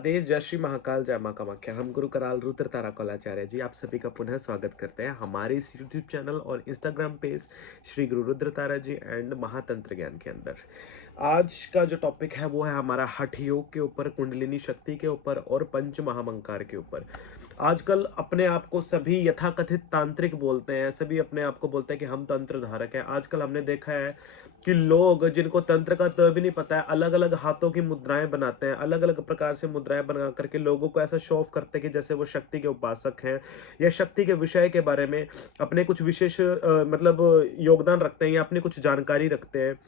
देश जय श्री महाकाल जय मां कामाख्या। हम गुरु कराल रुद्र तारा कौलाचार्य जी आप सभी का पुनः स्वागत करते हैं हमारे इस यूट्यूब चैनल और Instagram page Shri Guru Rudra Tara ji and महातंत्र ज्ञान के अंदर। आज का जो टॉपिक है वो है हमारा हठ योग के ऊपर, कुंडलिनी शक्ति के ऊपर और पंच महामंकार के ऊपर। आजकल अपने आप को सभी यथाकथित तांत्रिक बोलते हैं, सभी अपने आप को बोलते हैं कि हम तंत्र धारक हैं। आजकल हमने देखा है कि लोग जिनको तंत्र का तो भी नहीं पता है, अलग अलग हाथों की मुद्राएं बनाते हैं, अलग अलग प्रकार से मुद्राएं बना करके लोगों को ऐसा शो ऑफ करते हैं कि जैसे वो शक्ति के उपासक हैं या शक्ति के विषय के बारे में अपने कुछ विशेष मतलब योगदान रखते हैं या अपनी कुछ जानकारी रखते हैं।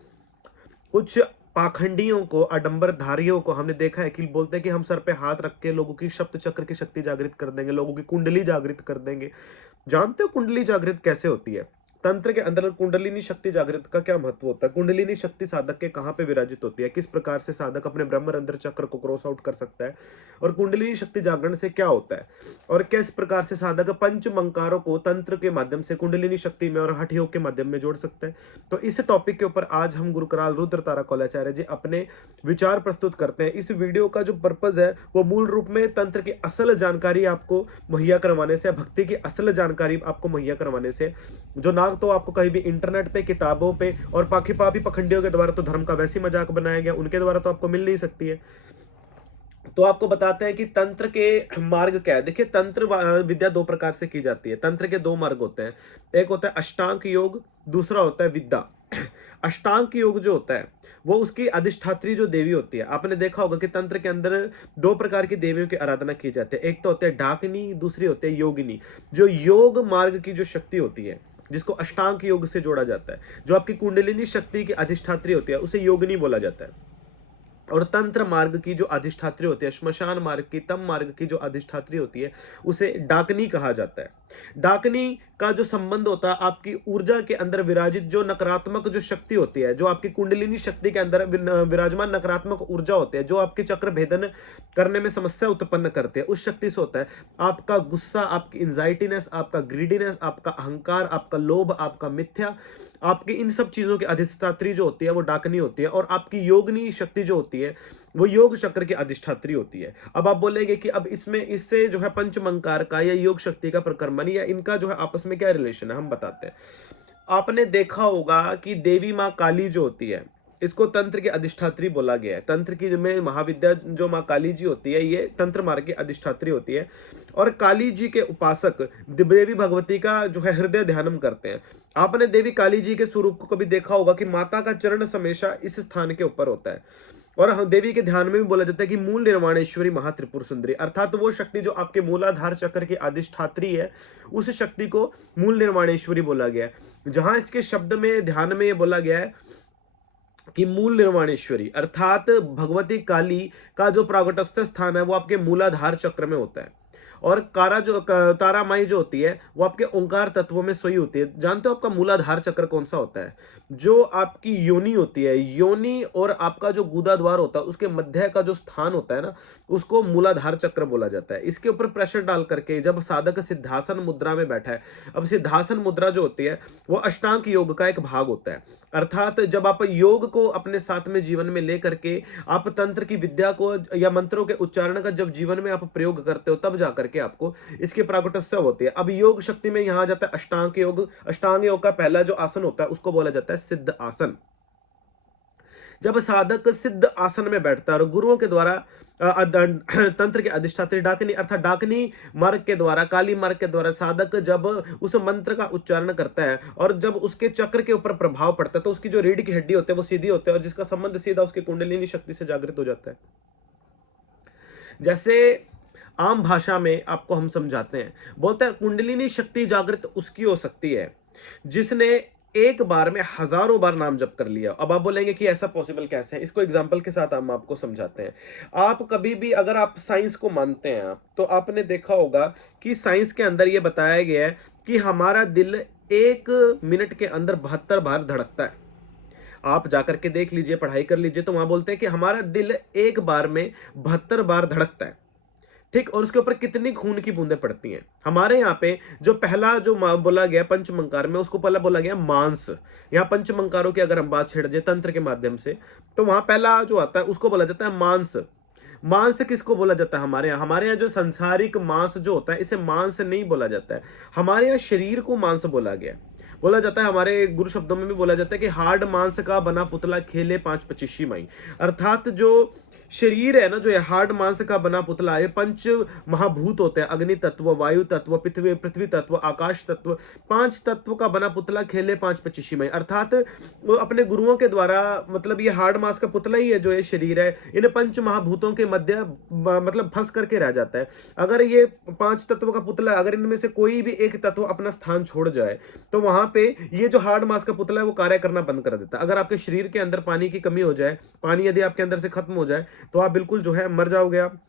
कुछ पाखंडियों को, आडंबरधारियों को हमने देखा है कि बोलते हैं कि हम सर पे हाथ रख के लोगों की सप्त चक्र की शक्ति जागृत कर देंगे, लोगों की कुंडली जागृत कर देंगे। जानते हो कुंडली जागृत कैसे होती है? तंत्र के अंदर कुंडलिनी शक्ति जागृत का क्या महत्व होता है? कुंडलिनी शक्ति साधक के कहां पे विराजित होती है? किस प्रकार से साधक अपने ब्रह्मरंध्र चक्र को क्रॉस आउट कर सकता है? और कुंडलिनी शक्ति जागरण से क्या होता है? और किस प्रकार से साधक पंच मंकारों को तंत्र के माध्यम से कुंडलिनी शक्ति में और हठ योग के माध्यम में जोड़ सकता है? तो इस टॉपिक के ऊपर आज हम गुरु कराल रुद्र तारा कौलाचार्य जी अपने विचार प्रस्तुत करते हैं। इस वीडियो का जो पर्पज है वो मूल रूप में तंत्र की असल जानकारी आपको मुहैया करवाने से, भक्ति की असल जानकारी आपको मुहैया करवाने से, जो ना तो आपको कहीं भी इंटरनेट पे, किताबों पे और पाखी पखंडियों के द्वारा तो धर्म का वैसे ही मजाक बनाया गया, उनके द्वारा तो आपको मिल नहीं सकती है। तो आपको बताते हैं कि तंत्र के मार्ग क्या है। देखिए, तंत्र विद्या दो प्रकार से की जाती है। तंत्र के दो मार्ग होते हैं, एक होता है अष्टांग योग, दूसरा होता है विद्या। अष्टांग योग जो होता है वो उसकी अधिष्ठात्री जो देवी होती है। आपने देखा होगा कि तंत्र के अंदर दो प्रकार की देवियों की आराधना की जाती है, एक तो होते हैं डाकिनी, दूसरी होते हैं योगिनी। जो योग मार्ग की जो शक्ति होती है जिसको अष्टांग योग से जोड़ा जाता है, जो आपकी कुंडलिनी शक्ति की अधिष्ठात्री होती है, उसे योगिनी बोला जाता है। और तंत्र मार्ग की जो अधिष्ठात्री होती है, श्मशान मार्ग की, तम मार्ग की जो अधिष्ठात्री होती है, उसे डाकनी कहा जाता है। डाकनी का जो संबंध होता है आपकी ऊर्जा के अंदर विराजित जो नकारात्मक जो शक्ति होती है, जो आपकी कुंडलिनी शक्ति के अंदर विराजमान नकारात्मक ऊर्जा होती है, जो आपके चक्र भेदन करने में समस्या उत्पन्न करते हैं, उस शक्ति से होता है आपका गुस्सा, आपकी एंजाइटीनेस, आपका ग्रीडीनेस, आपका अहंकार, आपका लोभ, आपका मिथ्या, आपकी इन सब चीजों की अधिष्ठात्री जो होती है वो डाकनी होती है। और आपकी योगनी शक्ति जो होती है वो योग चक्र की अधिष्ठात्री होती है। अब आप बोलेंगे कि अब इसमें इससे जो है पंचमंकार का या योग शक्ति का प्रक्रमण या इनका जो है आपस में क्या रिलेशन है, हम बताते हैं। आपने देखा होगा कि देवी माँ काली जो होती है, इसको तंत्र की अधिष्ठात्री बोला गया है। तंत्र की में महाविद्या जो माँ काली जी होती है, ये तंत्र मार्ग की अधिष्ठात्री होती है। और काली जी के उपासक देवी भगवती का जो है हृदय ध्यानम करते हैं। आपने देवी काली जी के स्वरूप को कभी देखा होगा कि माता का चरण हमेशा इस स्थान के ऊपर होता है। और देवी के ध्यान में भी बोला जाता है कि मूल निर्वाणेश्वरी महात्रिपुर सुंदरी, अर्थात वो शक्ति जो आपके मूलाधार चक्र की अधिष्ठात्री है, उस शक्ति को मूल निर्वाणेश्वरी बोला गया है। जहां इसके शब्द में ध्यान में ये बोला गया है कि मूल निर्वाणेश्वरी अर्थात भगवती काली का जो प्रागट्य स्थान है वो आपके मूलाधार चक्र में होता है। और तारा माई जो होती है वो आपके ओंकार तत्वों में सोई होती है। जानते हो आपका मूलाधार चक्र कौन सा होता है? जो आपकी योनि होती है, योनि और आपका जो गुदा द्वार होता है उसके मध्य का जो स्थान होता है ना, उसको मूलाधार चक्र बोला जाता है। इसके ऊपर प्रेशर डाल करके जब साधक सिद्धासन मुद्रा में बैठा है, अब सिद्धासन मुद्रा जो होती है वो अष्टांग योग का एक भाग होता है। अर्थात जब आप योग को अपने साथ में जीवन में लेकर के आप तंत्र की विद्या को या मंत्रों के उच्चारण का जब जीवन में आप प्रयोग करते हो, तब जाकर के आपको इसकी प्रागट्य होती है। अब योग शक्ति में यहां जाता है अष्टांग योग। अष्टांग योग का पहला जो आसन होता है उसको बोला जाता है सिद्ध आसन। जब साधक सिद्ध आसन में बैठता है और गुरुओं के द्वारा तंत्र के अधिष्ठात्री डाकनी अर्थात डाकनी मार्ग के द्वारा, काली मार्ग के द्वारा साधक जब उस मंत्र का उच्चारण करता है और जब उसके चक्र के ऊपर प्रभाव पड़ता है तो उसकी जो रीढ़ की हड्डी होती है वो सीधी होती है और जिसका संबंध सीधा उसकी कुंडलिनी शक्ति से जागृत हो जाता है। जैसे आम भाषा में आपको हम समझाते हैं, बोलते हैं कुंडलिनी शक्ति जागृत उसकी हो सकती है जिसने एक बार में हजारों बार नाम जप कर लिया। अब आप बोलेंगे कि ऐसा पॉसिबल कैसे है? इसको एग्जांपल के साथ हम आपको समझाते हैं। आप कभी भी अगर आप साइंस को मानते हैं तो आपने देखा होगा कि साइंस के अंदर यह बताया गया है कि हमारा दिल 1 मिनट के अंदर 72 बार धड़कता है। आप जाकर के देख लीजिए, पढ़ाई कर लीजिए, तो वहां बोलते हैं कि हमारा दिल एक बार में 72 बार धड़कता है। ठीक, और उसके ऊपर कितनी खून की बूंदें पड़ती हैं। हमारे यहाँ पे जो पहला जो बोला गया पंचमंकार में, उसको पहला बोला गया मांस। यहाँ पंचमंकारों की अगर हम बात छेड़ दें तंत्र के माध्यम से, तो वहां पहला जो आता है उसको बोला जाता है मांस। मांस किसको बोला जाता है हमारे यहाँ जो सांसारिक मांस जो होता है इसे मांस नहीं बोला जाता है, हमारे यहाँ शरीर को मांस बोला गया। बोला जाता है, हमारे गुरु शब्दों में भी बोला जाता है कि हार्ड मांस का बना पुतला खेले पांच पचीसी माई। अर्थात जो शरीर है ना, जो हार्ड मांस का बना पुतला है, पंच महाभूत होते हैं, अग्नि तत्व, वायु तत्व, पृथ्वी पृथ्वी तत्व, आकाश तत्व, पांच तत्व का बना पुतला खेले पांच पचीसी में। अर्थात वो अपने गुरुओं के द्वारा, मतलब ये हार्ड मांस का पुतला ही है जो ये शरीर है, इन पंच महाभूतों के मध्य मतलब फंस करके रह जाता है। अगर ये पांच तत्व का पुतला, अगर इनमें से कोई भी एक तत्व अपना स्थान छोड़ जाए तो वहां पे ये जो हार्ड मांस का पुतला है वो कार्य करना बंद कर देता है। अगर आपके शरीर के अंदर पानी की कमी हो जाए, पानी यदि आपके अंदर से खत्म हो जाए तो आप बिल्कुल जो है मर जाओगे आप।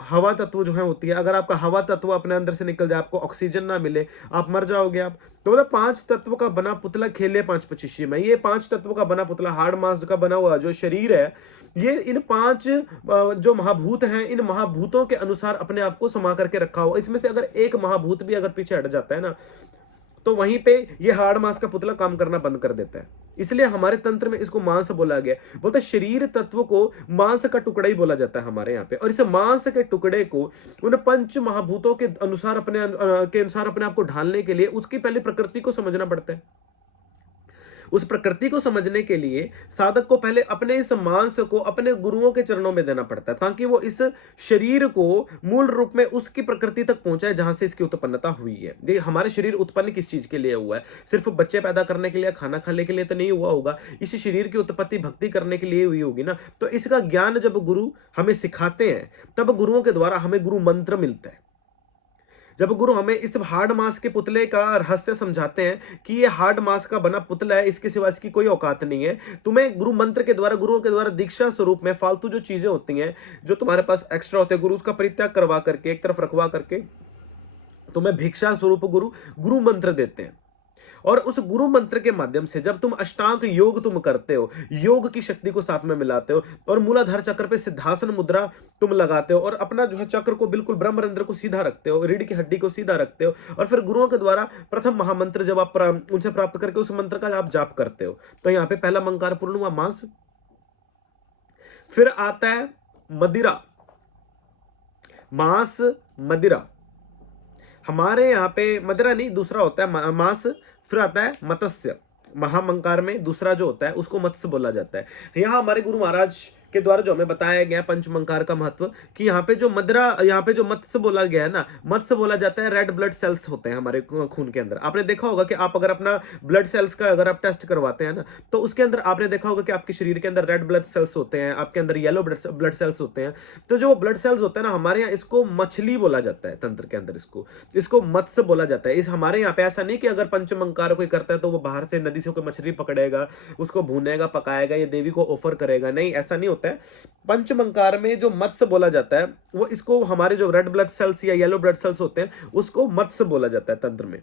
हवा तत्व जो है होती है, अगर आपका हवा तत्व अपने अंदर से निकल जाए, आपको ऑक्सीजन ना मिले, आप मर जाओगे आप। तो मतलब पांच तत्व का बना पुतला खेले पांच पचीसी में। ये पांच तत्व का बना पुतला, हार्ड मांस का बना हुआ जो शरीर है, ये इन पांच जो महाभूत हैं, इन महाभूतों के अनुसार अपने आप को समा करके रखा हुआ। इसमें से अगर एक महाभूत भी अगर पीछे हट जाता है ना, तो वहीं पे ये हार्ड मांस का पुतला काम करना बंद कर देता है। इसलिए हमारे तंत्र में इसको मांस बोला गया। बोलते शरीर तत्व को मांस का टुकड़ा ही बोला जाता है हमारे यहाँ पे। और इस मांस के टुकड़े को उन पंच महाभूतों के अनुसार अपने आप को ढालने के लिए उसकी पहले प्रकृति को समझना पड़ता है। उस प्रकृति को समझने के लिए साधक को पहले अपने इस मांस को अपने गुरुओं के चरणों में देना पड़ता है, ताकि वो इस शरीर को मूल रूप में उसकी प्रकृति तक पहुंचाए जहां से इसकी उत्पन्नता हुई है। देखिए हमारे शरीर उत्पन्न किस चीज के लिए हुआ है? सिर्फ बच्चे पैदा करने के लिए, खाना खाने के लिए तो नहीं हुआ होगा। इस शरीर की उत्पत्ति भक्ति करने के लिए हुई होगी ना। तो इसका ज्ञान जब गुरु हमें सिखाते हैं, तब गुरुओं के द्वारा हमें गुरु मंत्र मिलता है। जब गुरु हमें इस हार्ड मांस के पुतले का रहस्य समझाते हैं कि ये हार्ड मांस का बना पुतला है, इसके सिवा इसकी कोई औकात नहीं है, तुम्हें गुरु मंत्र के द्वारा, गुरुओं के द्वारा दीक्षा स्वरूप में फालतू जो चीजें होती हैं, जो तुम्हारे पास एक्स्ट्रा होते हैं, गुरु उसका परित्याग करवा करके, एक तरफ रखवा करके तुम्हें भिक्षा स्वरूप गुरु मंत्र देते हैं। और उस गुरु मंत्र के माध्यम से जब तुम अष्टांग योग तुम करते हो, योग की शक्ति को साथ में मिलाते हो, और मूलाधार चक्र पे सिद्धासन मुद्रा तुम लगाते हो, और अपना जो है चक्र को बिल्कुल ब्रह्मरंध्र को सीधा रखते हो, रीढ़ की हड्डी को सीधा रखते हो, और फिर गुरुओं के द्वारा प्रथम महामंत्र जब आप उनसे प्राप्त करके उस मंत्र का आप जाप करते हो, तो यहाँ पे पहला मंकार पूर्ण हुआ मांस। फिर आता है मदिरा, मांस मदिरा। हमारे यहाँ पे मदिरा नहीं, दूसरा होता है मांस। फिर आता है मत्स्य, महामंकार में दूसरा जो होता है उसको मत्स्य बोला जाता है। यहाँ हमारे गुरु महाराज के द्वारा जो हमें बताया गया पंचमंकार का महत्व, कि यहाँ पे जो मदिरा, यहाँ पे जो मत्स्य बोला गया है ना, मत्स्य बोला जाता है, रेड ब्लड सेल्स होते हैं हमारे खून के अंदर। आपने देखा होगा कि आप अगर अपना ब्लड सेल्स का अगर आप टेस्ट करवाते हैं ना, तो उसके अंदर आपने देखा होगा कि आपके शरीर के अंदर रेड ब्लड सेल्स होते हैं, आपके अंदर येलो ब्लड सेल्स होते हैं। तो जो ब्लड सेल्स होते हैं ना, हमारे यहाँ इसको मछली बोला जाता है, तंत्र के अंदर इसको मत्स्य बोला जाता है। इस हमारे यहाँ पे ऐसा नहीं कि अगर पंचमंकार कोई करता है तो वो बाहर से नदी से कोई मछली पकड़ेगा, उसको भूनेगा, पकाएगा, ये देवी को ऑफर करेगा, नहीं, ऐसा नहीं होता है। पंचमंकार में जो मत्स्य बोला जाता है, वो इसको हमारे जो रेड ब्लड सेल्स या येलो ब्लड सेल्स होते हैं उसको मत्स्य बोला जाता है तंत्र में।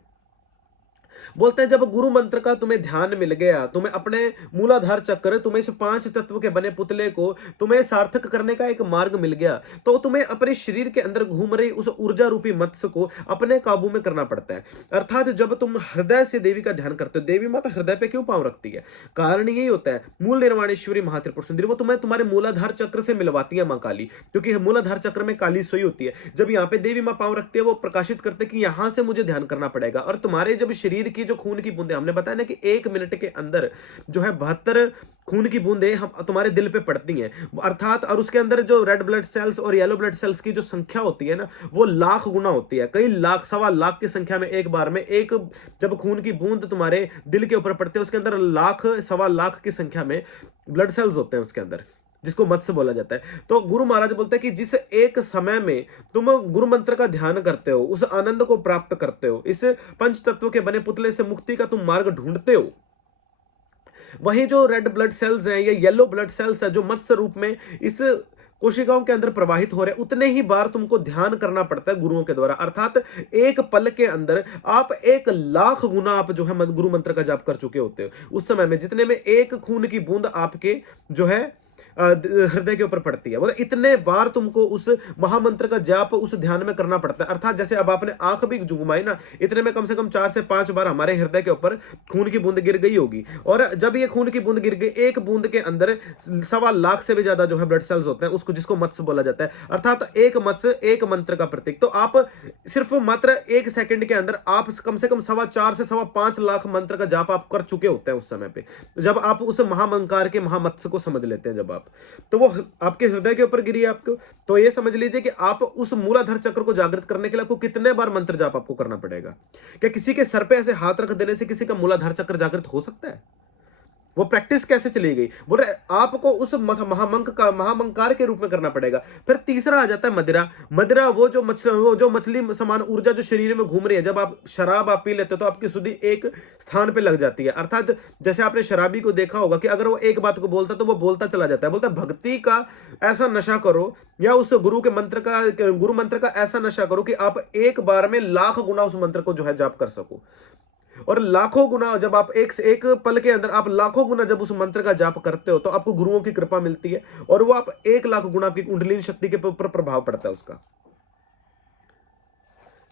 बोलते हैं जब गुरु मंत्र का तुम्हें ध्यान मिल गया, तुम्हें अपने मूलाधार चक्र, तुम्हें इस पांच तत्व के बने पुतले को तुम्हें सार्थक करने का एक मार्ग मिल गया, तो तुम्हें अपने शरीर के अंदर घूम रही उस ऊर्जा रूपी मत्स्य को अपने काबू में करना पड़ता है। अर्थात जब तुम हृदय से देवी का ध्यान करते हो, देवी माता हृदय पे क्यों पांव रखती है? कारण यही होता है, मूल निर्वाणेश्वरी महात्रिपुर सुंदरी, वो तुम्हें तुम्हारे मूलाधार चक्र से मिलवाती है मां काली, क्योंकि मूलाधार चक्र में काली सोई होती है। जब यहाँ पे देवी मां पांव रखती है, वो प्रकाशित करते कि यहां से मुझे ध्यान करना पड़ेगा। और तुम्हारे जब शरीर की जो खून की बूंदे, हमने बताया ना कि 1 मिनट के अंदर जो है 72 खून की बूंदे हम तुम्हारे दिल पे पड़ती हैं, अर्थात, और उसके अंदर जो रेड ब्लड सेल्स और येलो ब्लड सेल्स की जो संख्या होती है ना, वो लाख गुना होती है, कई लाख, सवा लाख की संख्या में एक बार में एक जब खून की बूंद तुम्हारे दिल के ऊपर पड़ती है, उसके अंदर लाख, सवा लाख की संख्या में ब्लड सेल्स होते हैं उसके अंदर, जिसको मत्स्य बोला जाता है। तो गुरु महाराज बोलते हैं कि जिस एक समय में तुम गुरु मंत्र का ध्यान करते हो, उस आनंद को प्राप्त करते हो, इस पंच तत्व के बने पुतले से मुक्ति का तुम मार्ग ढूंढते हो, वहीं जो रेड ब्लड सेल्स हैं या येलो ब्लड सेल्स है जो मत्स्य रूप में इस कोशिकाओं के अंदर प्रवाहित हो रहे, उतने ही बार तुमको ध्यान करना पड़ता है गुरुओं के द्वारा। अर्थात एक पल के अंदर आप 1 लाख गुना आप जो है गुरु मंत्र का जाप कर चुके होते हो। उस समय में जितने में एक खून की बूंद आपके जो है हृदय के ऊपर पड़ती है। बोले इतने बार तुमको उस महामंत्र का जाप उस ध्यान में करना पड़ता है। अर्थात जैसे अब आपने आंख भी घुमाई ना, इतने में कम से कम 4 से 5 बार हमारे हृदय के ऊपर खून की बूंद गिर गई होगी। और जब ये खून की बूंद गिर गई, एक बूंद के अंदर 1.25 लाख से भी ज्यादा जो है ब्लड सेल्स होते हैं, उसको जिसको मत्स्य बोला जाता है। अर्थात एक मत्स्य एक मंत्र का प्रतीक। तो आप सिर्फ मात्र 1 सेकंड के अंदर आप कम से कम 4.25 से 5.25 लाख मंत्र का जाप आप कर चुके होते हैं उस समय पे, जब आप उस महामंकार के महामत्स्य को समझ लेते हैं। जब आप, तो वो आपके हृदय के ऊपर गिरी है आपको, तो ये समझ लीजिए कि आप उस मूलाधार चक्र को जागृत करने के लिए आपको कितने बार मंत्र जाप आपको करना पड़ेगा। क्या किसी के सर पे ऐसे हाथ रख देने से किसी का मूलाधार चक्र जागृत हो सकता है? वो प्रैक्टिस कैसे चली गई? बोल रहे आपको उस महामंकार के रूप में करना पड़ेगा। फिर तीसरा आ जाता है मदिरा। मदिरा वो जो मछली समान ऊर्जा जो शरीर में घूम रही है। जब आप शराब आप पी लेते हो तो आपकी सुधि एक स्थान पे लग जाती है। अर्थात जैसे आपने शराबी को देखा होगा कि अगर वो एक बात को बोलता तो वो बोलता चला जाता है। बोलता है भक्ति का ऐसा नशा करो, या उस गुरु मंत्र का ऐसा नशा करो कि आप एक बार में लाख गुना उस मंत्र को जो है जाप कर सको। और लाखों गुना जब आप एक पल के अंदर आप लाखों गुना जब उस मंत्र का जाप करते हो तो आपको गुरुओं की कृपा मिलती है, और वो आप 1 लाख गुना आपकी कुंडलिनी शक्ति के ऊपर प्रभाव पड़ता है उसका।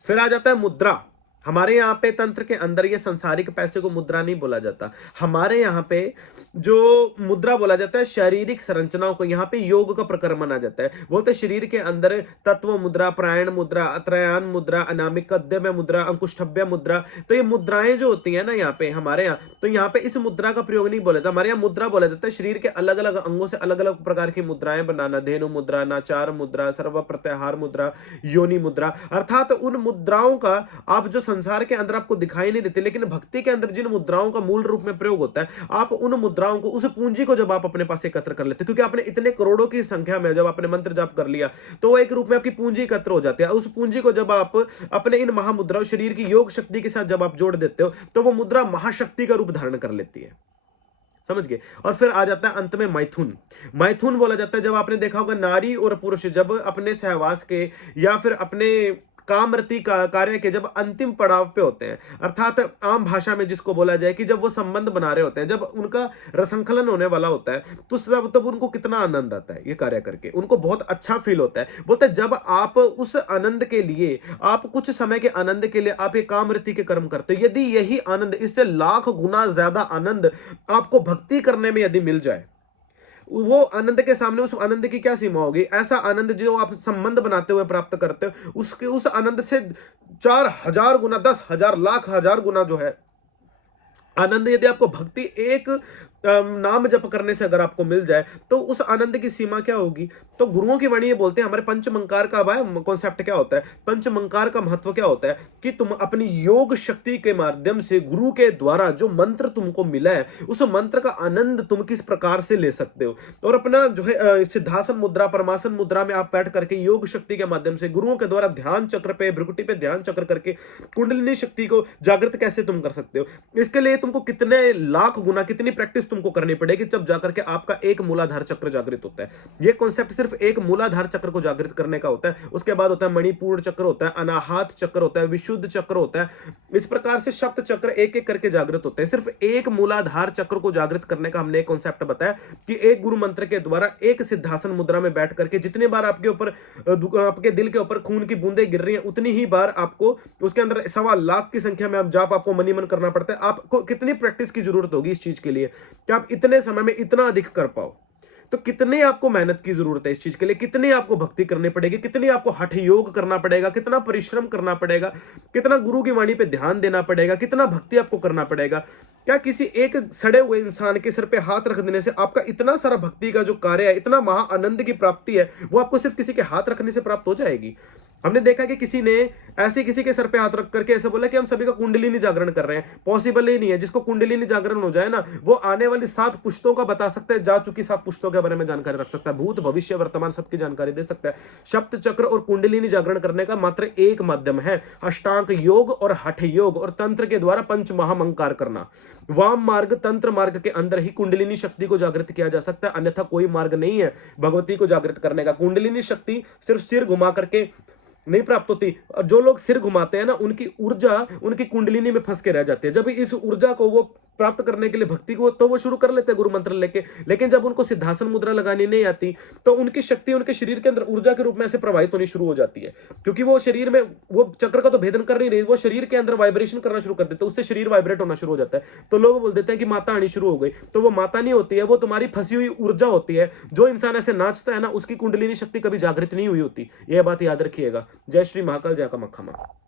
फिर आ जाता है मुद्रा। हमारे यहाँ पे तंत्र के अंदर ये संसारिक पैसे को मुद्रा नहीं बोला जाता। हमारे यहाँ पे जो मुद्रा बोला जाता है शारीरिक संरचनाओं को, यहाँ पे योग का प्रकरण माना जाता है। बोलते हैं शरीर के अंदर तत्व मुद्रा, प्राण मुद्रा, अत्रयान मुद्रा, अनामिक अद्यम्य मुद्रा, अंकुष्ठभ्य मुद्रा। तो ये मुद्राएं जो होती है ना यहाँ पे हमारे यहाँ, तो यहाँ पे इस मुद्रा का प्रयोग नहीं बोला जाता। हमारे यहाँ मुद्रा बोला जाता है शरीर के अलग अलग अंगों से अलग अलग प्रकार की मुद्राएं बनाना। धेनु मुद्रा, नाचार मुद्रा, सर्व प्रत्याहार मुद्रा, योनि मुद्रा। अर्थात उन मुद्राओं का आप जो संसार के अंदर आपको दिखाई नहीं देते, लेकिन भक्ति के अंदर जिन मुद्राओं का मूल रूप में प्रयोग होता है, आप उन मुद्राओं को, उस पूंजी को जब आप अपने पास एकत्र कर लेते, क्योंकि आपने इतने करोड़ों की संख्या में जब आपने मंत्र जाप कर लिया तो वो एक रूप में आपकी पूंजी एकत्र हो जाती है। उस पूंजी को जब आप अपने इन महामुद्राओं शरीर की योग शक्ति के साथ जब आप जोड़ देते हो तो वो मुद्रा महाशक्ति का रूप धारण कर लेती है। समझ गए? और फिर आ जाता है अंत में मैथुन। मैथुन बोला जाता है, जब आपने देखा होगा नारी और पुरुष जब अपने सहवास के या फिर अपने कामरती कार्य के जब अंतिम पड़ाव पे होते हैं, अर्थात आम भाषा में जिसको बोला जाए कि जब वो संबंध बना रहे होते हैं, जब उनका रसंकलन होने वाला होता है, तो तब उनको कितना आनंद आता है ये कार्य करके, उनको बहुत अच्छा फील होता है। बोलते हैं जब आप उस आनंद के लिए, आप कुछ समय के आनंद के लिए आप ये कामरती के कर्म करते हो, यदि यही आनंद, इससे लाख गुना ज्यादा आनंद आपको भक्ति करने में यदि मिल जाए, वो आनंद के सामने उस आनंद की क्या सीमा होगी? ऐसा आनंद जो आप संबंध बनाते हुए प्राप्त करते हो, उसके उस आनंद से 4000 गुना, 10,000 लाख हजार गुना जो है आनंद यदि आपको भक्ति एक नाम जप करने से अगर आपको मिल जाए तो उस आनंद की सीमा क्या होगी? तो गुरुओं की वाणी ये बोलते हैं, हमारे पंचमंकार का कॉन्सेप्ट क्या होता है, पंचमंकार का महत्व क्या होता है कि तुम अपनी योग शक्ति के माध्यम से गुरु के द्वारा जो मंत्र तुमको मिला है उस मंत्र का आनंद तुम किस प्रकार से ले सकते हो। और अपना जो है सिद्धासन मुद्रा, परमासन मुद्रा में आप बैठ करके योग शक्ति के माध्यम से गुरुओं के द्वारा ध्यान चक्र पे, भ्रुकुटी पे ध्यान चक्र करके कुंडलिनी शक्ति को जागृत कैसे तुम कर सकते हो। इसके लिए तुमको कितने लाख गुना, कितनी प्रैक्टिस तुमको करनी पड़ेगी, जब जाकर के आपका एक मूलाधार चक्र जागृत होता है। ये कॉन्सेप्ट सिर्फ एक मूलाधार चक्र को जागृत करने का होता है। उसके बाद होता है मणिपूर्ण चक्र, होता है अनाहत चक्र, होता है विशुद्ध चक्र होता है। इस प्रकार से सप्त चक्र एक एक करके जागृत होते हैं। सिर्फ एक मूलाधार चक्र को जागृत करने का हमने एक कॉन्सेप्ट बताया कि एक गुरु मंत्र के द्वारा एक सिद्धासन मुद्रा में बैठ करके जितनी बार आपके ऊपर, आपके दिल के ऊपर खून की बूंदें गिर रही हैं, उतनी ही बार आपको उसके अंदर 1.25 लाख की संख्या में आप जाप आपको मनी मन करना पड़ता है। आपको कितनी प्रैक्टिस की जरूरत होगी इस चीज के लिए कि आप इतने समय में इतना अधिक कर पाओ। तो कितने आपको मेहनत की जरूरत है इस चीज के लिए, कितनी आपको भक्ति करनी पड़ेगी, कितनी आपको हठ योग करना पड़ेगा, कितना परिश्रम करना पड़ेगा, कितना गुरु की वाणी पे ध्यान देना पड़ेगा, कितना भक्ति आपको करना पड़ेगा। क्या किसी एक सड़े हुए इंसान के सिर पे हाथ रख देने से आपका इतना सारा भक्ति का जो कार्य है, इतना महा आनंद की प्राप्ति है, वो आपको सिर्फ किसी के हाथ रखने से प्राप्त हो जाएगी? हमने देखा कि किसी ने ऐसे किसी के सर पे हाथ रख करके ऐसा बोला कि हम सभी का कुंडलिनी जागरण कर रहे हैं। पॉसिबल ही नहीं है। जिसको कुंडलिनी जागरण हो जाए ना, वो आने वाली 7 पुश्तों का बता सकता है, जा चुकी 7 पुश्तों के बारे में जानकारी रख सकता है, भूत भविष्य वर्तमान सबकी जानकारी दे सकता है। सप्त चक्र और कुंडलिनी जागरण करने का मात्र एक माध्यम है, अष्टांग योग और हठ योग और तंत्र के द्वारा पंच महामंकार करना। वाम मार्ग, तंत्र मार्ग के अंदर ही कुंडलिनी शक्ति को जागृत किया जा सकता है, अन्यथा कोई मार्ग नहीं है भगवती को जागृत करने का। कुंडलिनी शक्ति सिर्फ सिर घुमा करके नहीं प्राप्त होती। जो लोग सिर घुमाते हैं ना, उनकी ऊर्जा उनकी कुंडलिनी में फंस के रह जाती है। जब इस ऊर्जा को वो प्राप्त करने के लिए भक्ति को, तो वो शुरू कर लेते हैं गुरु मंत्र लेके। लेकिन जब उनको सिद्धासन मुद्रा लगानी नहीं आती, तो उनकी शक्ति उनके शरीर के अंदर ऊर्जा के रूप में ऐसे प्रवाहित होनी शुरू हो जाती है, क्योंकि वो शरीर में वो चक्र का तो भेदन कर नहीं रही, वो शरीर के अंदर वाइब्रेशन करना शुरू कर देते हैं, उससे शरीर वाइब्रेट होना शुरू हो जाता है। तो लोग बोल देते हैं कि माता आनी शुरू हो गई, तो वो माता नहीं होती है, वो तुम्हारी फंसी हुई ऊर्जा होती है। जो इंसान ऐसे नाचता है ना, उसकी कुंडलिनी शक्ति कभी जागृत नहीं हुई होती। यह बात याद रखिएगा। जय श्री महाकाल, जय कामाख्या मां।